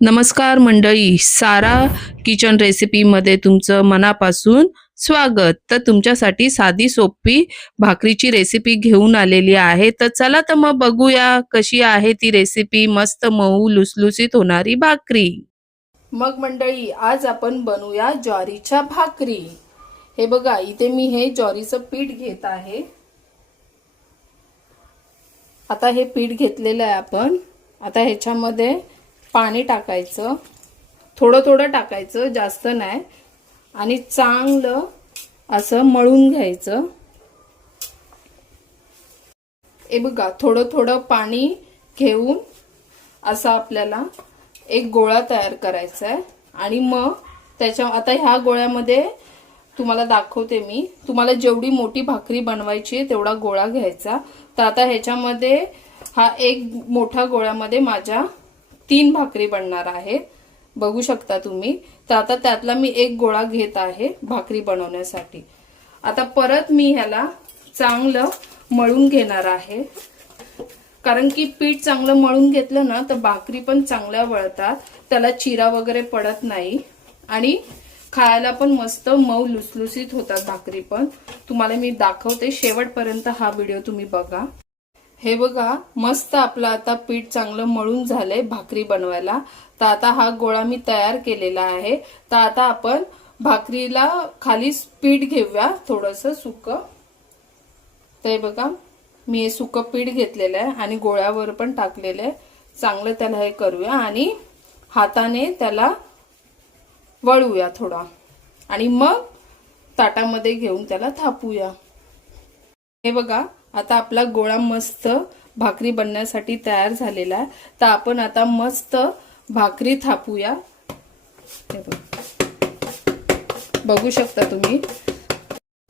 नमस्कार मंडळी सारा किचन रेसिपीमध्ये तुमचं मनापासून स्वागत. तर तुमच्यासाठी साधी सोपी भाकरीची रेसिपी घेऊन आलेली आहे. तर चला तर मग बघूया कशी आहे ती रेसिपी मस्त मऊ लुसलुसीत होणारी भाकरी. मग मंडळी आज आपण बनवूया ज्वारीच्या भाकरी. हे बघा इथे मी हे ज्वारीचं पीठ घेत आहे. आता हे पीठ घेतलेलं आहे आपण. आता ह्याच्यामध्ये पाणी टाकायचं. थोडं थोडं टाकायचं जास्त नाही. आणि चांगलं असं मळून घ्यायचं. हे बघा थोडं थोडं पाणी घेऊन असा आपल्याला एक गोळा तयार करायचा आहे. आणि मग त्याच्या आता ह्या गोळ्यामध्ये तुम्हाला दाखवते मी. तुम्हाला जेवढी मोठी भाकरी बनवायची आहे तेवढा गोळा घ्यायचा. तर आता ह्याच्यामध्ये हा एक मोठा गोळ्यामध्ये माझ्या तीन भाकरी बनणार आहे. बघू शकता तुम्ही. तर आता त्यातला मी एक गोळा घेत आहे भाकरी बनवण्यासाठी. आता परत मी ह्याला चांगलं मळून घेणार आहे. कारण की पीठ चांगलं मळून घेतलं ना तर भाकरी पण चांगल्या वळतात. त्याला चिरा वगैरे पडत नाही. आणि खायला पण मस्त मऊ लुसलुसीत होतात भाकरी पण. तुम्हाला मी दाखवते. शेवटपर्यंत हा व्हिडिओ तुम्ही बघा. हे बघा मस्त आपलं आता पीठ चांगलं मळून झालंय भाकरी बनवायला. तर आता हा गोळा मी तयार केलेला आहे. तर आता आपण भाकरीला खाली पीठ घेऊया थोडस सुक. ते बघा मी हे सुकं पीठ घेतलेलं आहे आणि गोळ्यावर पण टाकलेलं आहे. चांगलं त्याला हे करूया आणि हाताने त्याला वळूया थोडा. आणि मग ताटामध्ये घेऊन त्याला थापूया. हे बघा आता आपला गोळा मस्त भाकरी बनण्यासाठी तयार झालेला आहे. तर आपण आता मस्त भाकरी थापूया. बघू. शकता तुम्ही.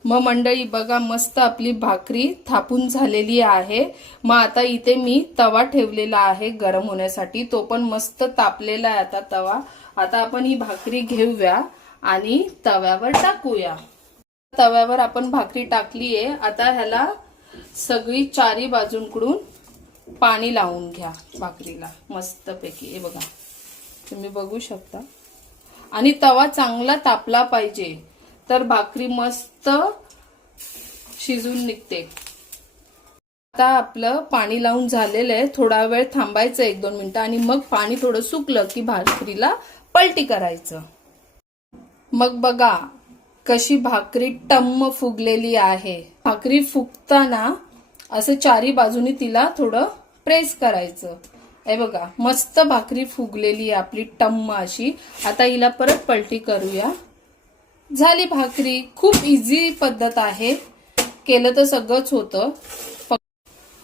मग मंडळी बघा मस्त आपली भाकरी थापून झालेली आहे. मग आता इथे मी तवा ठेवलेला आहे गरम होण्यासाठी. तो पण मस्त तापलेला आहे आता तवा. आता आपण ही भाकरी घेऊया आणि तव्यावर टाकूया. तव्यावर आपण भाकरी टाकली आहे आता ह्याला सगळी चारी बाजूंकडून पाणी लावून घ्या भाकरीला मस्तपैकी. हे बघा तुम्ही बघू शकता. आणि तवा चांगला तापला पाहिजे तर भाकरी मस्त शिजून निघते. आता आपलं पाणी लावून झालेलं आहे. थोडा वेळ थांबायचं एक दोन मिनिटं आणि मग पाणी थोडं सुकलं की भाकरीला पलटी करायचं. मग बघा कशी भाकरी टम्म फुगलेली आहे. भाकरी फुगताना असं चारी बाजूनी तिला थोडं प्रेस करायचं. हे बघा मस्त भाकरी फुगलेली आहे आपली टम्म अशी. आता हिला परत पलटी करूया. झाली भाकरी. खूप इझी पद्धत आहे. केलं तर सगळंच होतं.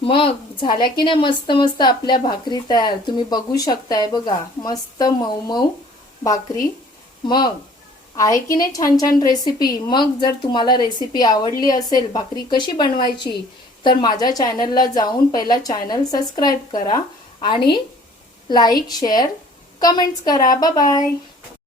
मग झाल्या की नाही मस्त मस्त आपल्या भाकरी तयार. तुम्ही बघू शकताय बघा मस्त मऊ मऊ भाकरी. मग आहे की नाही छान छान रेसिपी मग जर तुम्हाला रेसिपी आवडली असेल भाकरी कशी बनवायची तर माझ्या चॅनलला जाऊन पहिला चॅनल सबस्क्राईब करा आणि लाईक शेअर कमेंट्स करा. बाय